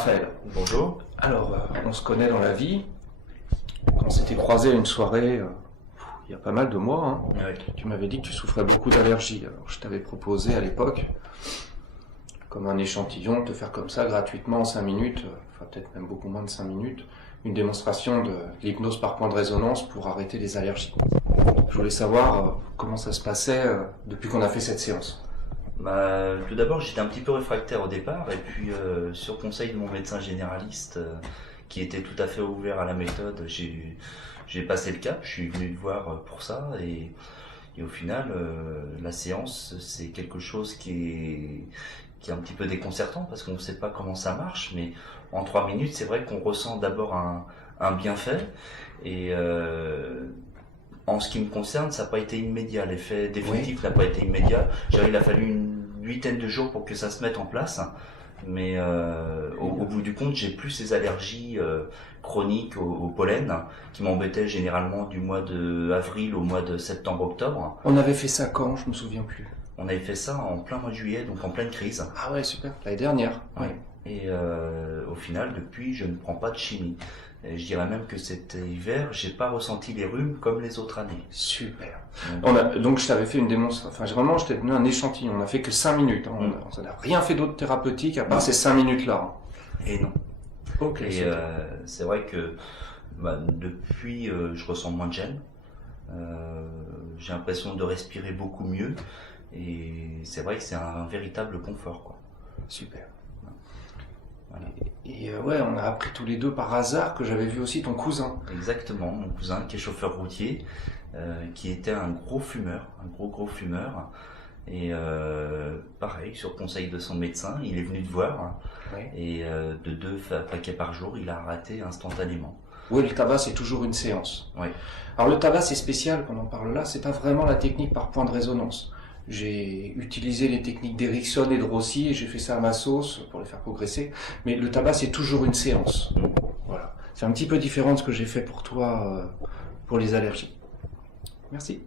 Raphaël. Bonjour. Alors, on se connaît dans la vie. On s'était croisés à une soirée il y a pas mal de mois. Hein. Ouais. Tu m'avais dit que tu souffrais beaucoup d'allergies. Alors, je t'avais proposé à l'époque, comme un échantillon, de te faire comme ça gratuitement en 5 minutes, enfin peut-être même beaucoup moins de 5 minutes, une démonstration de l'hypnose par point de résonance pour arrêter les allergies. Je voulais savoir comment ça se passait depuis qu'on a fait cette séance. Tout d'abord, j'étais un petit peu réfractaire au départ, et puis sur conseil de mon médecin généraliste, qui était tout à fait ouvert à la méthode, j'ai passé le cap, je suis venu te voir pour ça, et au final, la séance, c'est quelque chose qui est un petit peu déconcertant, parce qu'on ne sait pas comment ça marche, mais en 3 minutes, c'est vrai qu'on ressent d'abord un bienfait, et en ce qui me concerne, ça n'a pas été immédiat. L'effet définitif n'a pas été immédiat. Il a fallu une 8aine de jours pour que ça se mette en place. Mais au bout du compte, j'ai plus ces allergies chroniques au pollen qui m'embêtaient généralement du mois d'avril au mois de septembre-octobre. On avait fait ça quand? Je me souviens plus. On avait fait ça en plein mois de juillet, donc en pleine crise. Ah ouais, super. L'année dernière. Ouais. Et au final, depuis, je ne prends pas de chimie. Et je dirais même que cet hiver, j'ai pas ressenti les rhumes comme les autres années. Super. Donc je t'avais fait une démonstration, enfin vraiment je t'ai donné un échantillon, on n'a fait que 5 minutes, hein. On n'a rien fait d'autre thérapeutique à part ces 5 minutes-là. Et non. Ok. Et c'est vrai que depuis, je ressens moins de gêne. J'ai l'impression de respirer beaucoup mieux. Et c'est vrai que c'est un véritable confort, quoi. Super. Voilà. Et ouais, on a appris tous les deux par hasard que j'avais vu aussi ton cousin. Exactement, mon cousin qui est chauffeur routier, qui était un gros fumeur, un gros fumeur. Et pareil, sur conseil de son médecin, il est venu te voir. Ouais. Et de 2 paquets par jour, il a arrêté instantanément. Oui, le tabac c'est toujours une séance. Oui. Alors le tabac c'est spécial quand on parle là, c'est pas vraiment la technique par point de résonance. J'ai utilisé les techniques d'Erickson et de Rossi et j'ai fait ça à ma sauce pour les faire progresser. Mais le tabac c'est toujours une séance. Voilà. C'est un petit peu différent de ce que j'ai fait pour toi pour les allergies. Merci.